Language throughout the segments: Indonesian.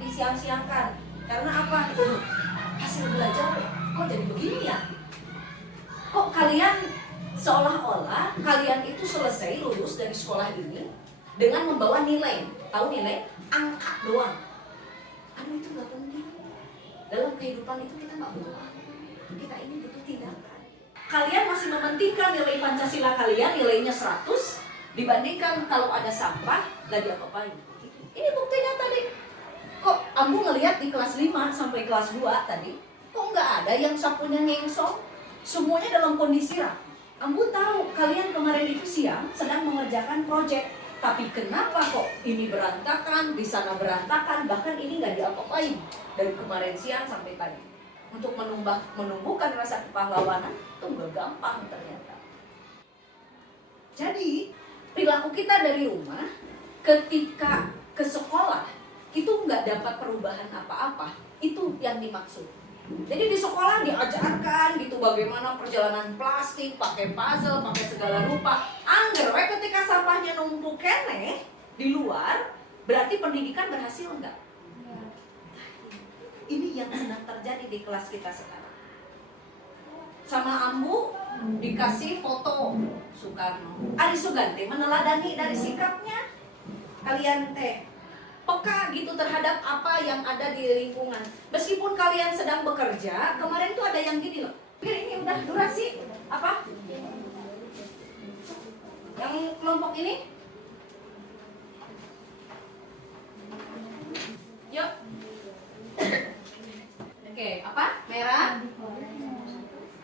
disiang-siangkan. Karena apa? Hasil belajar kok jadi begini ya? Kok kalian seolah-olah kalian itu selesai lulus dari sekolah ini dengan membawa nilai. Tahu nilai? Angka doang. Aduh, itu gak penting. Dalam kehidupan itu kita gak butuh angka. Kita ini butuh tindakan. Kalian masih mementingkan nilai Pancasila kalian, nilainya 100, dibandingkan kalau ada sampah gak diapa-apain. Ini buktinya tadi. Kok Ambu ngelihat di kelas 5 sampai kelas 2 tadi, kok nggak ada yang sapunya ngengsong? Semuanya dalam kondisi rapi. Ambu tahu kalian kemarin itu siang sedang mengerjakan proyek, tapi kenapa kok ini berantakan, di sana berantakan, bahkan ini nggak diapa-apain dari kemarin siang sampai tadi. Untuk menumbuhkan rasa kepahlawanan itu nggak gampang ternyata. Jadi perilaku kita dari rumah ketika ke sekolah itu nggak dapat perubahan apa-apa, itu yang dimaksud. Jadi di sekolah diajarkan gitu bagaimana perjalanan plastik, pakai puzzle, pakai segala rupa. Angger we ketika sampahnya numpuk kene di luar, berarti pendidikan berhasil nggak? Ini yang sedang terjadi di kelas kita sekarang. Sama Ambu dikasih foto Soekarno. Ari Sugante meneladani dari sikapnya. Kalian peka gitu terhadap apa yang ada di lingkungan. Meskipun kalian sedang bekerja, kemarin tuh ada yang gini loh. Ini udah durasi apa? Yang kelompok ini? Yuk. Oke, apa? Merah?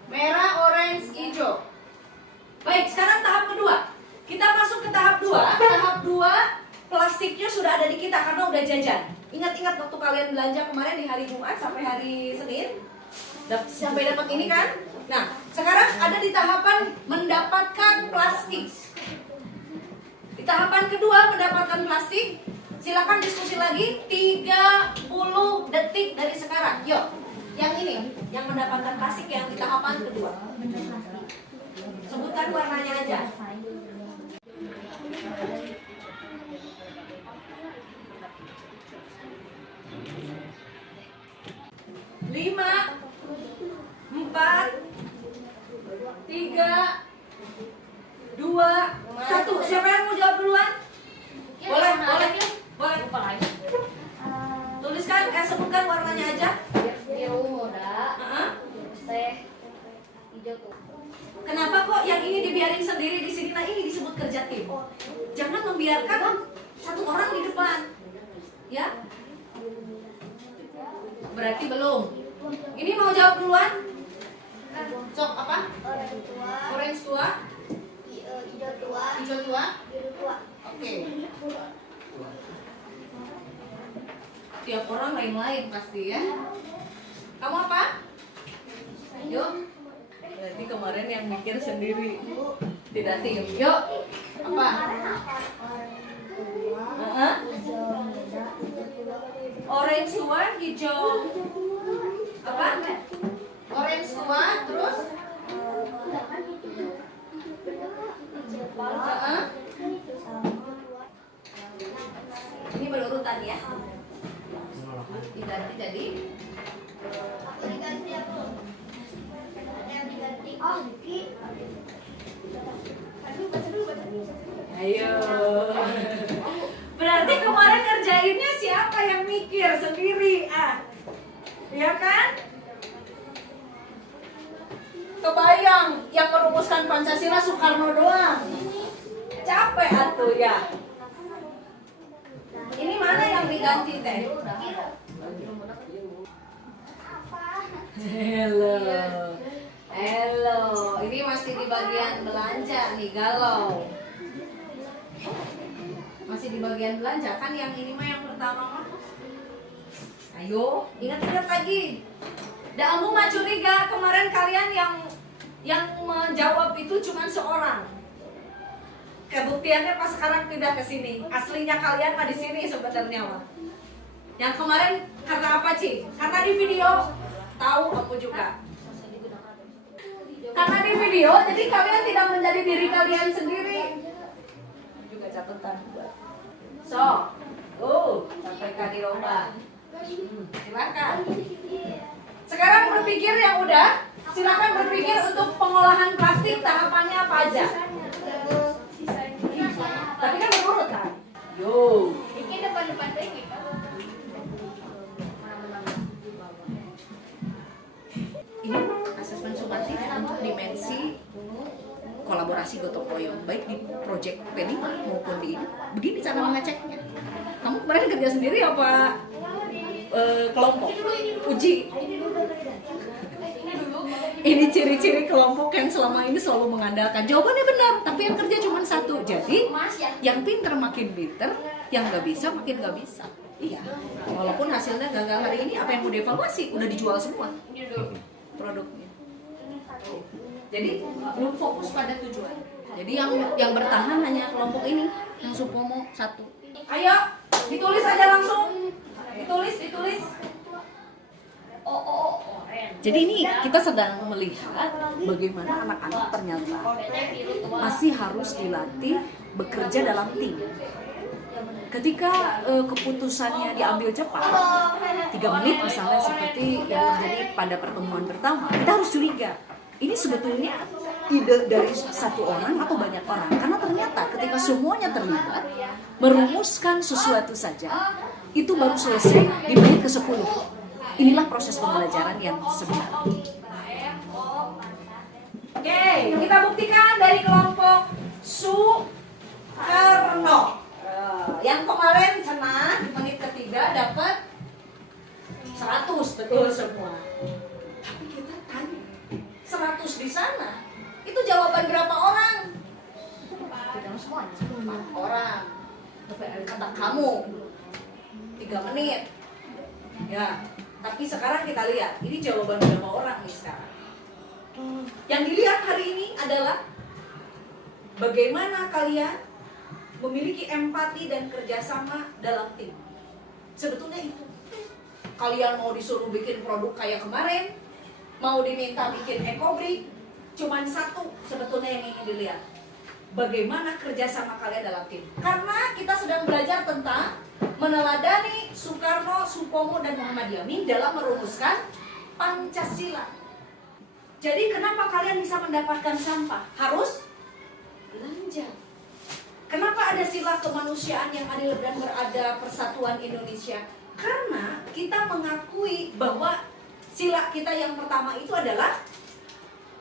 Merah, orange, hijau. Baik, sekarang tahap kedua. Kita masuk ke tahap 2. Tahap 2 plastiknya sudah ada di kita karena udah jajan. Ingat-ingat waktu kalian belanja kemarin di hari Jumat sampai hari Senin, sampai dapat ini kan? Nah, sekarang ada di tahapan mendapatkan plastik. Di tahapan kedua mendapatkan plastik, silakan diskusi lagi 30 detik dari sekarang. Yuk, yang ini, yang mendapatkan plastik yang di tahapan kedua. Sebutkan warnanya aja. 5, 4, 3, 2, 1. Siapa yang mau jawab duluan? Boleh. Tuliskan, sebutkan warnanya aja. Biru muda, teh hijau tuh. Kenapa kok yang ini dibiarin sendiri di sini? Nah, ini disebut kerja tim. Jangan membiarkan satu orang di depan. Ya? Berarti belum. Ini mau jawab duluan? Sok apa? Orange tua. Hijau tua. Hijau tua. Biru tua. Oke. Tiap orang lain-lain pasti ya. Kamu apa? Yuk. Berarti kemarin yang mikir sendiri. Tidak tim. Yuk. Apa? Orange tua, hijau. Apa? Orange tua, terus? Ini berurutan ya. Diganti jadi. Diganti aku. Yang diganti. Oh, Ki. Ayo. Berarti kemarin ngerjainnya siapa yang mikir sendiri? Ya kan? Kebayang yang merumuskan Pancasila Soekarno doang. Capek atuh ya. Ini mana yang diganti teh? Hello. Ini masih di bagian belanja nih, galau. Masih di bagian belanja kan, yang ini mah yang pertama mah. Ayo, ingat-ingat lagi. Dan Ambu mah curiga kemarin kalian yang menjawab itu cuma seorang. Kebuktiannya pas sekarang pindah ke sini. Aslinya kalian mah di sini sebenarnya mah. Yang kemarin karena apa, Ci? Karena di video tahu aku juga. Karena di video, jadi kalian tidak menjadi diri kalian sendiri. Juga catatan buat. So, sampai kali lomba. Silakan. Sekarang berpikir yang udah. Silakan berpikir untuk pengolahan plastik tahapannya apa aja. Tapi kan berurut kan? Yo. Bikin depan-depan deh gitu. Ini asesmen sumatif untuk dimensi kolaborasi gotong royong baik di proyek P5 maupun di ini. Begini cara mengeceknya. Kamu kemarin kerja sendiri apa kelompok? Uji. Ini ciri-ciri kelompok yang selama ini selalu mengandalkan. Jawabannya benar, tapi yang kerja cuma satu. Jadi yang pinter makin pinter, yang nggak bisa makin nggak bisa. Iya. Walaupun hasilnya gagal hari ini, apa yang mau dievaluasi? Udah dijual semua produknya. Jadi belum fokus pada tujuan. Jadi yang bertahan hanya kelompok ini, yang Supomo 1. Ayo, ditulis aja langsung. Ditulis. Jadi ini kita sedang melihat bagaimana anak-anak ternyata masih harus dilatih bekerja dalam tim. Ketika keputusannya diambil cepat, 3 menit misalnya seperti yang terjadi pada pertemuan pertama, kita harus curiga. Ini sebetulnya ide dari satu orang atau banyak orang. Karena ternyata ketika semuanya terlibat, merumuskan sesuatu saja, itu baru selesai di menit ke-10. Inilah proses pembelajaran yang sebenarnya. Oke, kita buktikan dari kelompok Sukarno. Yang kemarin cenah di menit ketiga dapat 100, betul semua. Tapi kita tanya, 100 di sana, itu jawaban berapa orang? Tidak semuanya, 4 orang. Kata kamu, 3 menit. Ya. Tapi sekarang kita lihat, ini jawaban berapa orang nih sekarang. Yang dilihat hari ini adalah bagaimana kalian memiliki empati dan kerjasama dalam tim. Sebetulnya itu. Kalian mau disuruh bikin produk kayak kemarin, mau diminta bikin ekobrik, cuman satu sebetulnya yang ingin dilihat. Bagaimana kerjasama kalian dalam tim. Karena kita sedang belajar tentang meneladani Soekarno, Supomo, dan Muhammad Yamin dalam merumuskan Pancasila. Jadi kenapa kalian bisa mendapatkan sampah? Harus belanja. Kenapa ada sila kemanusiaan yang adil dan beradab, persatuan Indonesia? Karena kita mengakui bahwa sila kita yang pertama itu adalah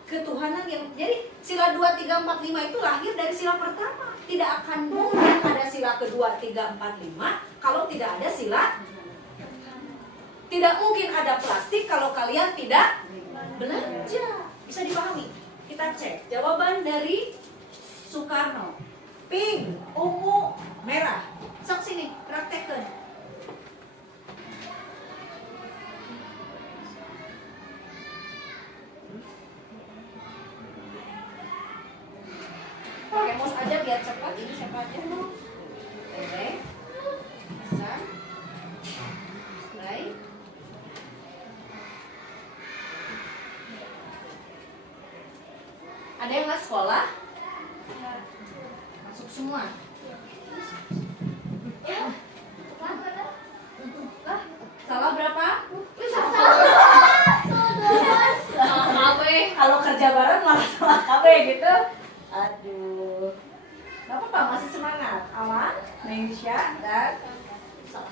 ketuhanan yang, jadi sila 2, 3, 4, 5 itu lahir dari sila pertama. Tidak akan mungkin ada sila kedua, 3, 4, 5 kalau tidak ada sila. Tidak mungkin ada plastik kalau kalian tidak belanja. Bisa dipahami? Kita cek jawaban dari Soekarno. Pink, ungu, merah. Sok sini, praktekkan. Pakai mouse aja biar cepat. Ini siapa aja? Oke. Hasan. Baik. Ada yang nggak sekolah? Masuk semua. Salah berapa? Salah KB. Kalau kerja bareng malah salah KB gitu. Aduh. Gak apa-apa, masih semangat. Aman, Nesya, dan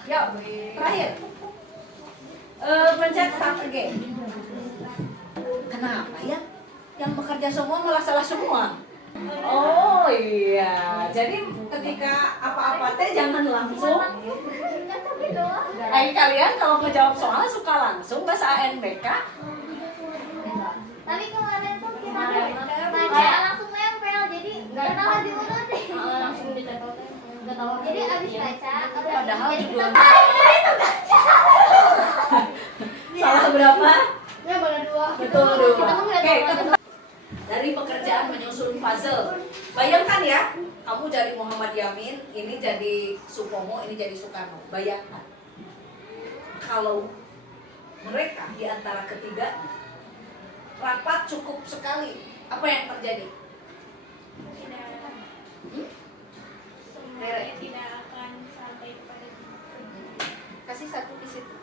yuk, terakhir. Pencet start again. Kenapa ya? Yang bekerja semua malah salah semua. Oh iya, jadi ketika apa-apa teh jangan langsung. Kalian kalau ngejawab soal suka langsung bahasa ANBK. Tapi kemarin tuh kita kayak langsung nempel, jadi nggak tahu diurutin. Langsung ditempel. Nggak tahu. Jadi abis baca, Padahal jadi kita judulnya. Salah berapa? ya boleh 2. Betul, 2. Kita mau Oke, dari pekerjaan menyusun puzzle. Bayangkan ya, kamu jadi Muhammad Yamin, ini jadi Supomo, ini jadi Soekarno. Bayangkan. Kalau mereka di antara ketiganya rapat cukup sekali, apa yang terjadi? Semuanya tidak akan sampai pada Kasih satu di situ.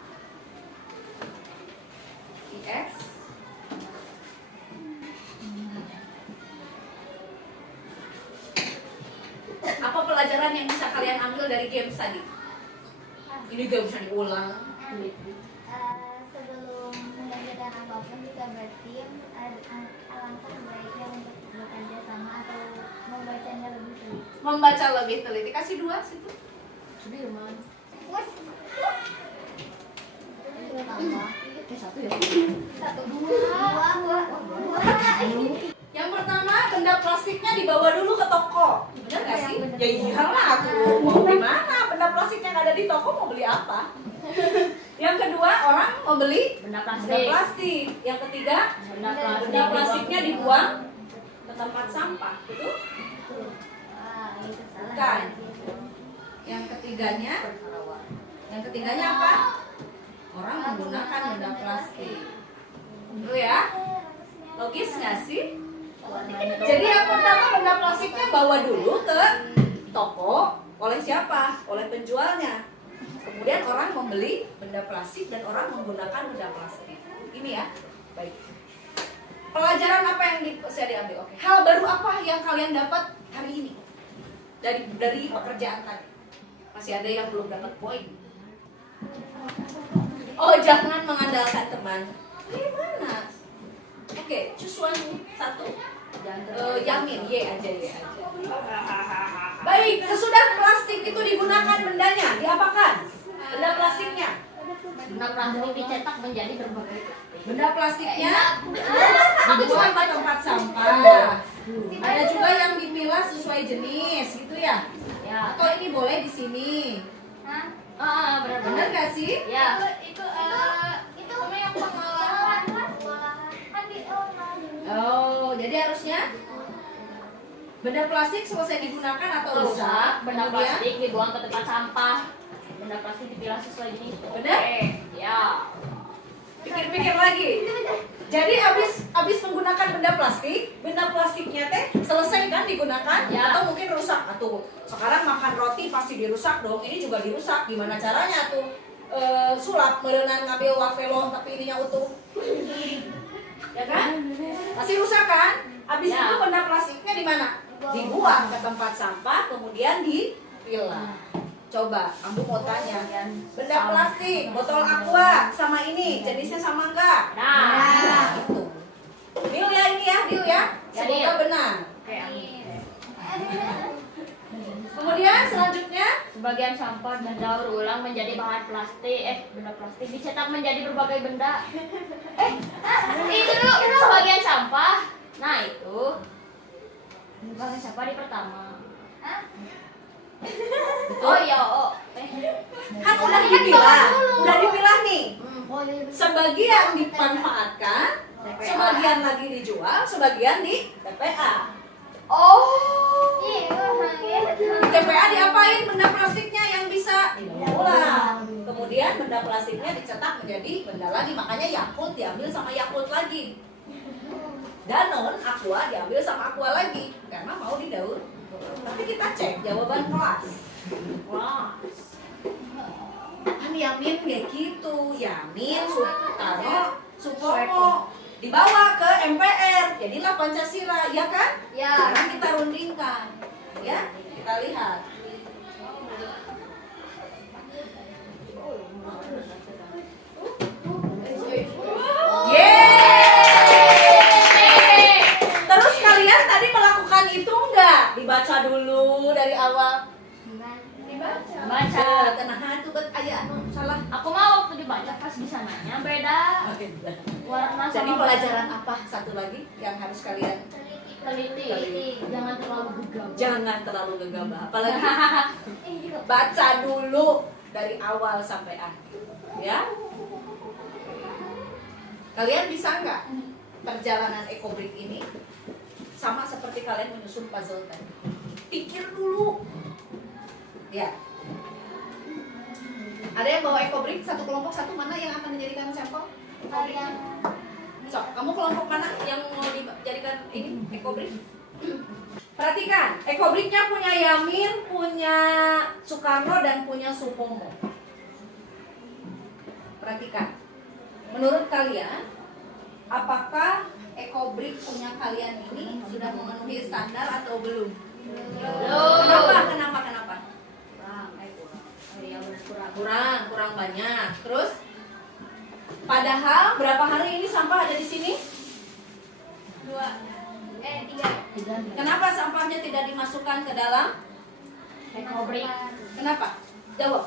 dari games tadi? Ini gak bisa diulang. Sebelum mengerjakan apapun jika bertim, alangkah baiknya untuk bekerja sama atau membacanya lebih teliti. Membaca lebih teliti. Kasih 2 situ. Sudirman. Satu ya? Dua. Yang pertama, benda plastiknya dibawa dulu ke toko. Bener gak sih? Ya iyalah tuh. Mau di mana? Benda plastik yang ada di toko mau beli apa? Yang kedua, orang mau beli Benda benda plastik. plastik. Yang ketiga, benda plastiknya dibuang ke tempat sampah. Itu Itu salah. Bukan. Yang ketiganya apa? Orang menggunakan benda plastik. Itu ya? Logis nggak sih? Jadi yang pertama, benda plastiknya bawa dulu ke toko. Oleh siapa? Oleh penjualnya. Kemudian orang membeli benda plastik dan orang menggunakan benda plastik. Ini ya. Baik. Pelajaran apa yang bisa diambil? Oke. Hal baru apa yang kalian dapat hari ini? Dari pekerjaan tadi. Masih ada yang belum dapat poin. Oh, jangan mengandalkan teman. Gimana? Oke, choose one, satu. Yamin, Y aja. Baik, sesudah plastik itu digunakan bendanya, diapakan? Benda plastiknya. Benda plastik dicetak menjadi berbagai. Benda plastiknya dibuang ke tempat sampah. Ada juga yang dipilah sesuai jenis, gitu ya? Ya. Atau ini boleh di sini. Benar. Benar gak sih? Ya. Itu yang pengolahan kan diolah. Oh, jadi harusnya benda plastik selesai digunakan atau rusak, Benda kemudian plastik dibuang ke tempat sampah. Benda plastik dipilah sesuai jenis. Benar? Ya. pikir-pikir lagi. Jadi abis menggunakan benda plastiknya teh selesai kan digunakan Ya. atau mungkin rusak atau sekarang makan roti pasti dirusak dong. Ini juga dirusak. Gimana caranya tuh? Sulap merenang ngambil wafelo tapi ininya utuh. Ya kan? Masih rusak kan? Abis Ya. itu benda plastiknya di mana? Dibuang ke tempat sampah kemudian dipilah. Coba, Ambu mau tanya. Benda plastik, botol aqua sama ini jenisnya sama enggak? Nah. Itu. Deal ya ini ya, deal ya. Semoga deal. benar. Oke, amin. Kemudian selanjutnya Sebagian sampah dan daur ulang menjadi bahan plastik. Benda plastik dicetak menjadi berbagai benda. Itu sebagian sampah. Nah, itu. Sebagian sampah di pertama. Oh iya, kan udah dipilah nih. Sebagian dimanfaatkan, sebagian lagi dijual, sebagian di TPA. Di TPA diapain benda plastiknya yang bisa diulang. Kemudian benda plastiknya dicetak menjadi benda lagi. Makanya Yakult diambil sama Yakult lagi. Danone, Aqua diambil sama Aqua lagi karena mau didaur. Tapi kita cek jawaban kelas. Wah. Kan Yamin kayak gitu. Yamin, Sukarno, Supomo dibawa ke MPR. Jadilah Pancasila, ya kan? Ya. Sekarang kita rundingkan. Ya, kita lihat. Yeay! Terus kalian tadi melakukan itu enggak? Dibaca dulu dari awal. Baca. Kenapa tuh aya anu salah? Aku mau waktu dibaca pas di sananya beda. Warna Jadi sama pelajaran apa satu lagi yang harus kalian teliti. Jangan terlalu gegabah. jangan terlalu gegabah. Apalagi baca dulu dari awal sampai akhir. Ya. Kalian bisa nggak perjalanan ekobrik ini sama seperti kalian menyusun puzzle tadi? Pikir dulu. Ya. Ada yang bawa ekobrik satu kelompok satu mana yang akan dijadikan sampel? Ekobriknya? So, kamu kelompok mana yang mau dijadikan ini ekobrik? Perhatikan, ekobriknya punya Yamin, punya Sukarno dan punya Supomo. Perhatikan. Menurut kalian, apakah ekobrik punya kalian ini sudah memenuhi standar atau belum? Belum. Kenapa? kurang banyak. Terus padahal berapa hari ini sampah ada di sini? 3. Kenapa sampahnya tidak dimasukkan ke dalam? Ekobrik. Kenapa? Jawab.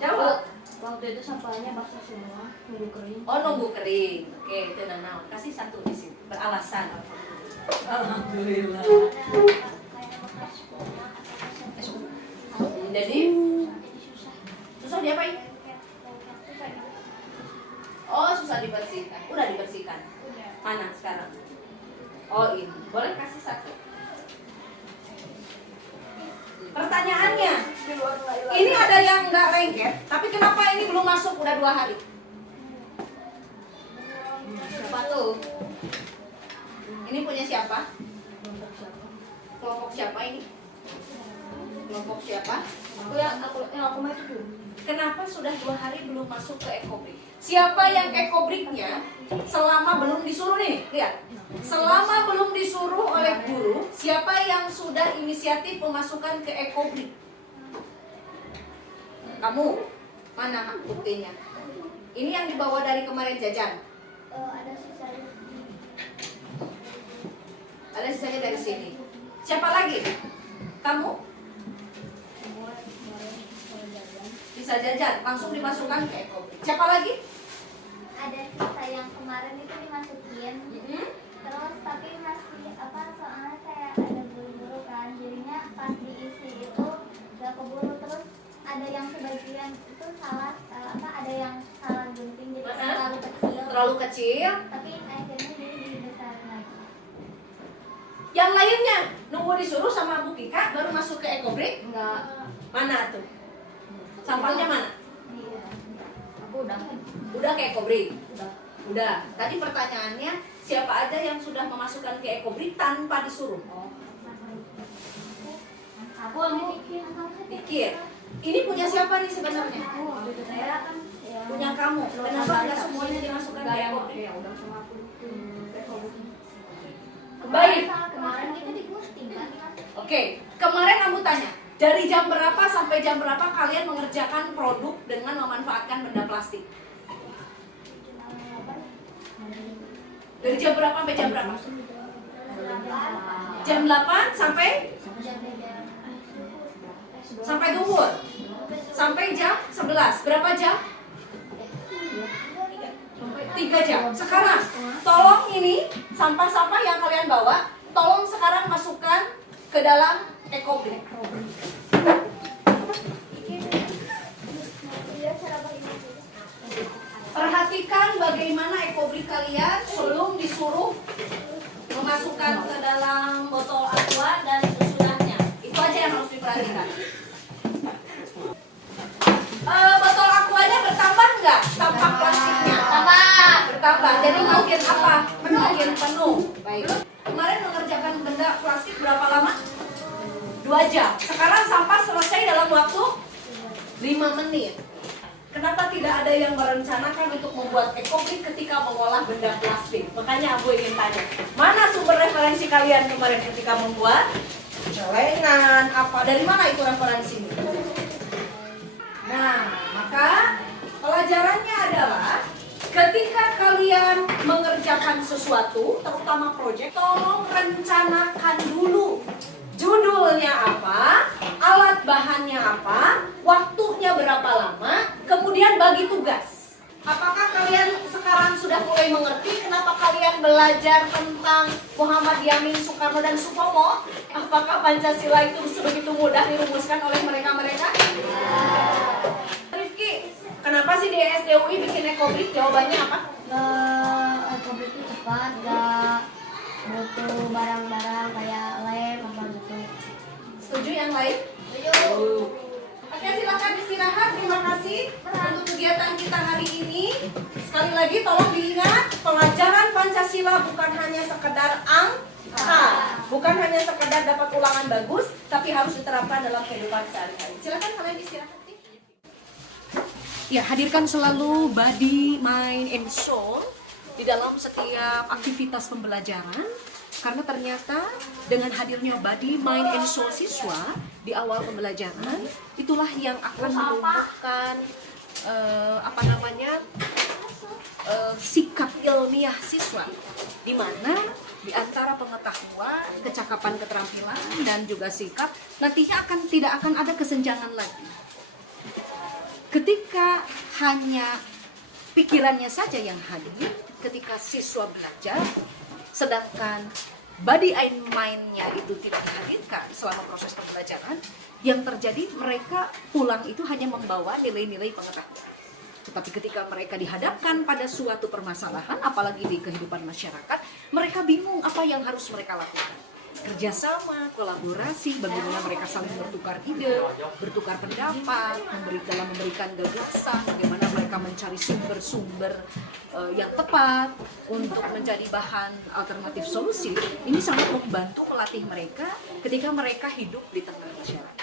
Jawab. Waktu itu sampahnya basah semua, nunggu kering. Oh, nunggu kering. Oke, itu udah naon. Kasih satu di sini. Beralasan. Alhamdulillah. Jadi susah diapain? Oh, susah dibersihkan. Udah dibersihkan. Mana sekarang? Oh, ini. Boleh kasih satu. Pertanyaannya, ini ada yang nggak lengket, tapi kenapa ini belum masuk udah 2 hari? Siapa tuh? Ini punya siapa? Kelompok siapa ini? Kelompok siapa? Aku mau itu dulu. Kenapa sudah 2 hari belum masuk ke ekobrik? Siapa yang ekobriknya selama belum disuruh nih? Lihat, selama belum disuruh oleh guru, siapa yang sudah inisiatif memasukkan ke ekobrik? Kamu, mana buktinya? Ini yang dibawa dari kemarin jajan. Ada sisanya. Ada sisanya dari sini. Siapa lagi? Kamu? Bisa jajan, langsung dimasukkan ke ekobrik. Siapa lagi? Ada sisa yang kemarin itu dimasukin. Terus tapi masih soalnya kayak ada buru-buru kan, jadinya pas diisi itu gak keburu. Terus ada yang sebagian itu salah ada yang salah gunting jadi terlalu kecil. Terlalu kecil. Tapi akhirnya jadi dibesarin lagi. Yang lainnya nunggu disuruh sama Bu Kika baru masuk ke ekobrik. Enggak. Mana tuh? Sampahnya mana? Iya. Aku udah. Udah ke ekobrik. Udah. Udah. Tadi pertanyaannya siapa aja yang sudah memasukkan ke ekobrik tanpa disuruh? Oh. Aku mau Pikir. Ini punya siapa nih sebenarnya? saya kan ya. Punya kamu. Kenapa nggak semuanya dimasukkan ke ekobrik? Ya udah sama aku. Baik. Kemarin kita digusting kan. Oke. Kemarin kamu tanya. Dari jam berapa sampai jam berapa kalian mengerjakan produk dengan memanfaatkan benda plastik? Dari jam berapa sampai jam berapa? Jam 8 sampai duhur. Sampai jam 11. Berapa jam? 3 jam. Sekarang tolong ini sampah-sampah yang kalian bawa, tolong sekarang masukkan ke dalam ekobrik. Perhatikan bagaimana ekobrik kalian sebelum disuruh memasukkan ke dalam botol aqua dan sesudahnya. Itu aja yang harus diperhatikan. Botol aquanya bertambah nggak sampah plastiknya? Bertambah. Jadi makin apa? Makin penuh. Baik. Kemarin mengerjakan benda plastik berapa lama? 2 jam. Sekarang sampah selesai dalam waktu 5 menit. Kenapa tidak ada yang merencanakan untuk membuat ekobrik ketika mengolah benda plastik? Makanya aku ingin tanya, mana sumber referensi kalian kemarin ketika membuat celengan, apa? Dari mana itu referensinya? Nah, maka pelajarannya adalah ketika kalian mengerjakan sesuatu, terutama proyek, tolong rencanakan dulu. Judulnya apa, alat bahannya apa, waktunya berapa lama, kemudian bagi tugas. Apakah kalian sekarang sudah mulai mengerti kenapa kalian belajar tentang Muhammad Yamin, Soekarno, dan Sutomo? Apakah Pancasila itu sebegitu mudah dirumuskan oleh mereka-mereka? Rifki, kenapa sih di SDUI bikin ekobrik? Jawabannya apa? Ekobrik itu cepat, gak butuh barang-barang kayak lem apa gitu. Setuju yang lain? Oke, silakan istirahat. Terima kasih untuk kegiatan kita hari ini. Sekali lagi tolong diingat, pelajaran Pancasila bukan hanya sekedar angka, bukan hanya sekedar dapat ulangan bagus, tapi harus diterapkan dalam kehidupan sehari-hari. Silakan kalian istirahat. Ya, hadirkan selalu body, mind, and soul di dalam setiap aktivitas pembelajaran. Karena ternyata dengan hadirnya body, mind, and soul siswa di awal pembelajaran, itulah yang akan menumbuhkan sikap ilmiah siswa, di mana di antara pengetahuan, kecakapan, keterampilan, dan juga sikap nantinya tidak akan ada kesenjangan lagi. Ketika hanya pikirannya saja yang hadir ketika siswa belajar, sedangkan body and mind-nya itu tidak dihadirkan selama proses pembelajaran, yang terjadi mereka pulang itu hanya membawa nilai-nilai pengetahuan. Tetapi ketika mereka dihadapkan pada suatu permasalahan, apalagi di kehidupan masyarakat, mereka bingung apa yang harus mereka lakukan. Kerjasama, kolaborasi, bagaimana mereka saling bertukar ide, bertukar pendapat, memberikan gagasan, bagaimana mereka mencari sumber-sumber yang tepat untuk menjadi bahan alternatif solusi. Ini sangat membantu melatih mereka ketika mereka hidup di tengah masyarakat.